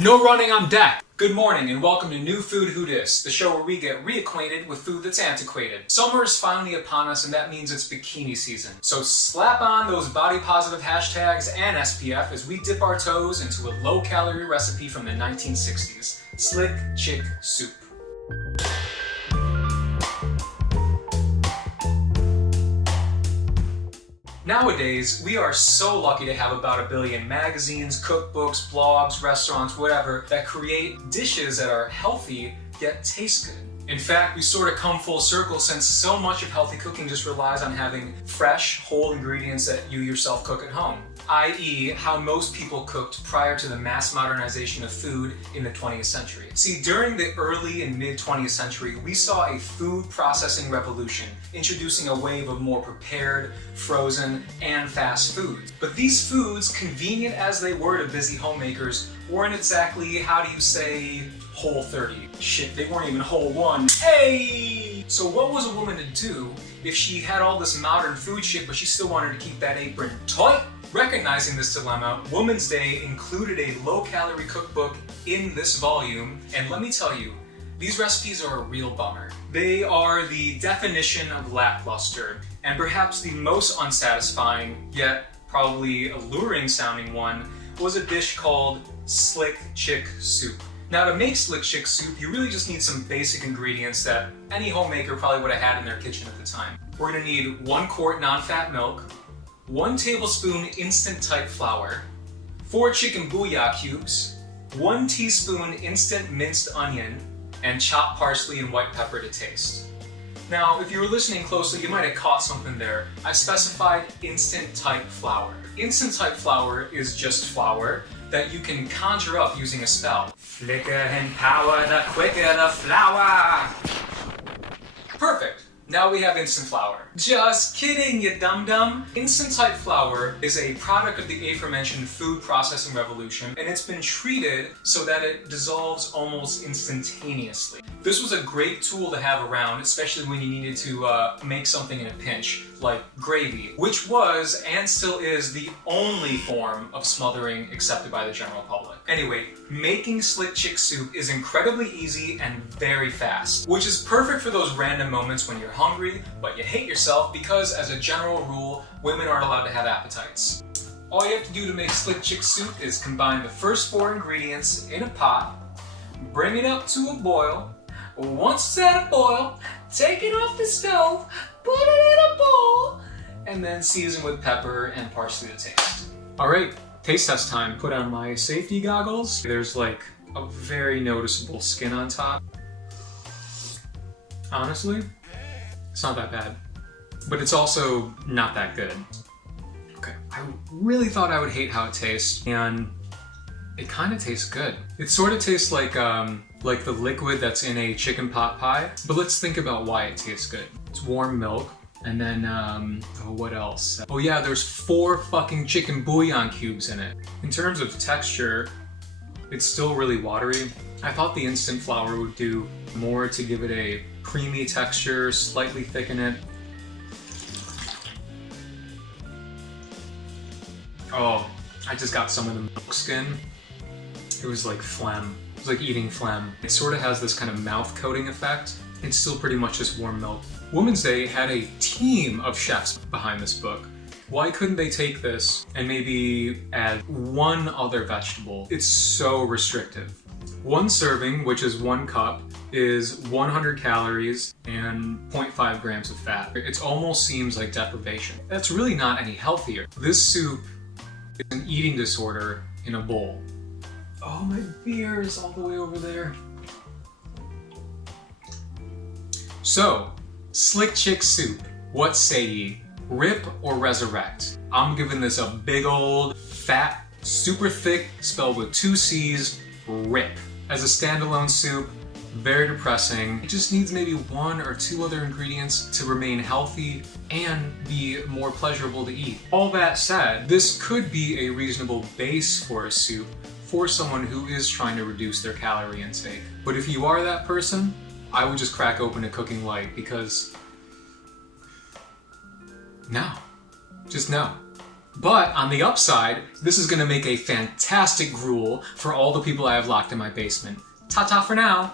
No running on deck! Good morning and welcome to New Food Who Dis, the show where we get reacquainted with food that's antiquated. Summer is finally upon us and that means it's bikini season. So slap on those body positive hashtags and SPF as we dip our toes into a low calorie recipe from the 1960s, Slick Chick Soup. Nowadays, we are so lucky to have about 1 billion magazines, cookbooks, blogs, restaurants, whatever, that create dishes that are healthy yet taste good. In fact, we sort of come full circle since so much of healthy cooking just relies on having fresh, whole ingredients that you yourself cook at home, i.e. how most people cooked prior to the mass modernization of food in the 20th century. See, during the early and mid 20th century, we saw a food processing revolution, introducing a wave of more prepared, frozen, and fast foods. But these foods, convenient as they were to busy homemakers, weren't exactly, how do you say, Whole 30. Shit, they weren't even Whole 1. Hey! So what was a woman to do if she had all this modern food shit but she still wanted to keep that apron tight? Recognizing this dilemma, Woman's Day included a low-calorie cookbook in this volume, and let me tell you, these recipes are a real bummer. They are the definition of lackluster, and perhaps the most unsatisfying, yet probably alluring sounding one, was a dish called Slick Chick Soup. Now to make Slick Chick Soup, you really just need some basic ingredients that any homemaker probably would have had in their kitchen at the time. We're gonna need 1 quart non-fat milk, 1 tablespoon instant type flour, 4 chicken bouillon cubes, 1 teaspoon instant minced onion, and chopped parsley and white pepper to taste. Now, if you were listening closely, you might have caught something there. I specified instant type flour. Instant type flour is just flour that you can conjure up using a spell. Flicker and power, the quicker the flour. Perfect. Now we have instant flour. Just kidding, you dum-dum. Instant type flour is a product of the aforementioned food processing revolution, and it's been treated so that it dissolves almost instantaneously. This was a great tool to have around, especially when you needed to make something in a pinch, like gravy, which was, and still is, the only form of smothering accepted by the general public. Anyway, making Slick Chick Soup is incredibly easy and very fast, which is perfect for those random moments when you're hungry, but you hate yourself because, as a general rule, women aren't allowed to have appetites. All you have to do to make Slick Chick Soup is combine the first 4 ingredients in a pot, bring it up to a boil. Once it's at a boil, take it off the stove, put it in a bowl, and then season with pepper and parsley to taste. Alright, taste test time. Put on my safety goggles. There's like a very noticeable skin on top. Honestly, it's not that bad, but it's also not that good. Okay, I really thought I would hate how it tastes, and it kind of tastes good. It sort of tastes like the liquid that's in a chicken pot pie, but let's think about why it tastes good. It's warm milk, and then, what else? Oh yeah, there's 4 fucking chicken bouillon cubes in it. In terms of texture, it's still really watery. I thought the instant flour would do more to give it a creamy texture, slightly thicken it. Oh, I just got some of the milk skin. It was like phlegm. It was like eating phlegm. It sort of has this kind of mouth coating effect. It's still pretty much just warm milk. Woman's Day had a team of chefs behind this book. Why couldn't they take this and maybe add 1 other vegetable? It's so restrictive. 1 serving, which is 1 cup, is 100 calories and 0.5 grams of fat. It almost seems like deprivation. That's really not any healthier. This soup is an eating disorder in a bowl. Oh, my beer is all the way over there. So, Slick Chick Soup, what say ye? Rip or resurrect? I'm giving this a big old, fat, super thick, spelled with 2 C's, rip. As a standalone soup, very depressing. It just needs maybe 1 or 2 other ingredients to remain healthy and be more pleasurable to eat. All that said, this could be a reasonable base for a soup for someone who is trying to reduce their calorie intake. But if you are that person, I would just crack open a Cooking Light because no. Just no. But on the upside, this is going to make a fantastic gruel for all the people I have locked in my basement. Ta-ta for now!